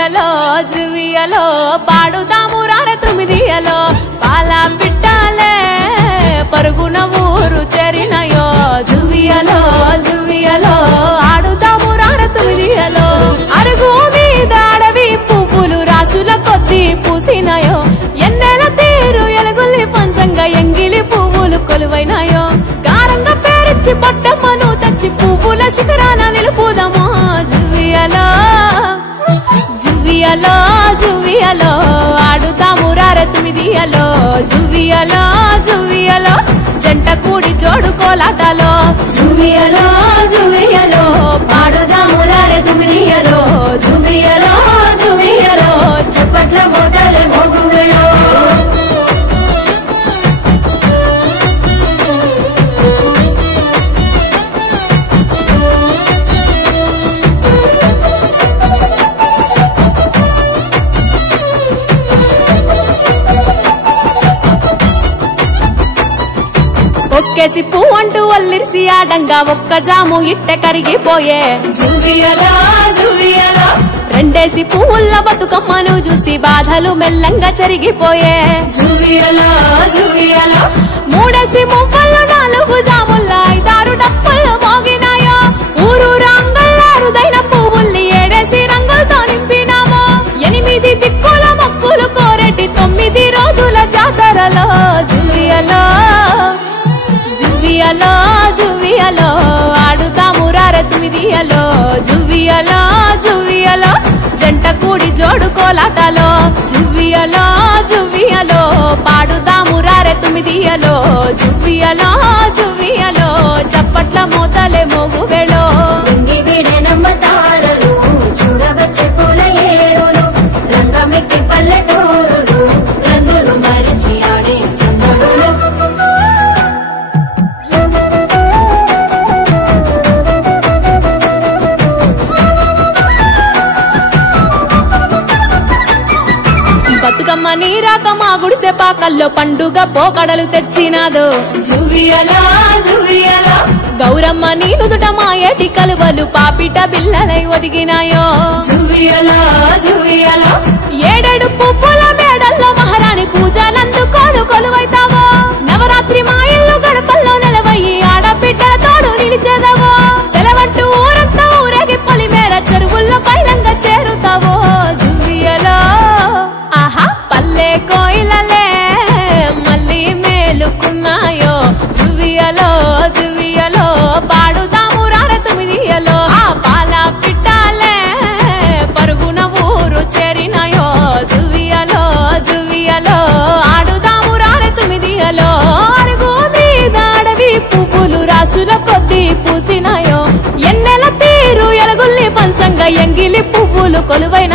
జువియలో జువియలో పాడుదాము రార తుమిదియలో పాల పిట్టాలే పరుగున ఊరు చేరినయో జువియలో జువియలో ఆడుదాము రార తుమిదియలో అరుగు మీద అడవి పువ్వులు రాసుల కొద్ది పూసినాయో ఎన్నెల తీరు ఎలుగుల్లి పంచంగా ఎంగిలి పువ్వులు కొలువైనాయో గారంగా పేరిచ్చి పట్టమ్మను తెచ్చి పువ్వుల శిఖరాన నిలుపుదామో జువియలో జువియలో జువియలో ఆడుతాము రార తుమిదియలో జువియలో జువియలో జంట కూడి జోడు కోలాటలో జువియలో జువియలో పాడుదాము రార తుమిదియలో జువియలో జువియలో చప్పట్ల మోతలే మోగువేళో ఒక్కేసి పువ్వు అంటూ అల్లిరిసి ఆడంగా ఒక్క జాము ఇట్టె కరిగిపోయే జువియలో జువియలో రెండేసి పువ్వుల్ల బతుకమ్మను చూసి బాధలు మెల్లంగా చెరిగిపోయే జువియలో జువియలో మూడేసి మువ్వల్లో నాలుగు జాముల్ల ఐదారు డప్పులు మోగినాయో ఊరు రంగుల అరుదైన పువ్వుల్ని ఏడేసి రంగులతో నింపినామో ఎనిమిది దిక్కుల మొక్కులు కోరేటి 9 రోజుల జాతరలో జువియలో జువియలో జువియలో ఆడుతాము రార తుమిదియలో జువియలో జువియలో జంట కూడి జోడు కోలాటలో జువియలో జువియలో పాడుదాము రార తుమిదియలో జువియలో జువియలో చప్పట్ల మోతలే మోగువేళో నమ్మతారలు చూడవచ్చే పూల ఏరులు రంగమెక్కి పల్లెటూరులు రంగులు మరిచి ఆడే సందడులు బతుకమ్మ నీరాక మా గుడిసె పాకల్లో పండుగ పోకడలు తెచ్చినాదో జువియలో జువియలో గౌరమ్మ నీ నుదుట మా ఏటి కలువలు పాపిట బిల్లలై ఒదిగినాయో జువియలో జువియలో ఏడేడు పువ్వుల మేడల్లో మహారాణి పూజలందుకోను కొలువైతావో నవరాత్రి మా ఇల్లు గడపల్లో నిలవయ్యి ఆడబిడ్డల తోడు నిలిచేదావో సెలవంటూ ఊరంతా ఊరేగి పొలిమేర చెరువుల్లో పైలంగా చేరుతావో జువియలో ఆహా పల్లె కోయిలలే మళ్ళీ మేలుకున్నాయో జువియలో జువియలో పాడుదాము రార తుమిదియలో ఆ పాల పిట్టాలే పరుగున ఊరు చేరినాయో జువియలో జువియలో ఆడుదాము రార తుమిదియలో అరుగు మీద అడవి పువ్వులు రాసుల కొద్ది పూసినాయో ఎన్నెల తీరు ఎలుగుల్ని పంచంగా ఎంగిలి పువ్వులు కొలువైన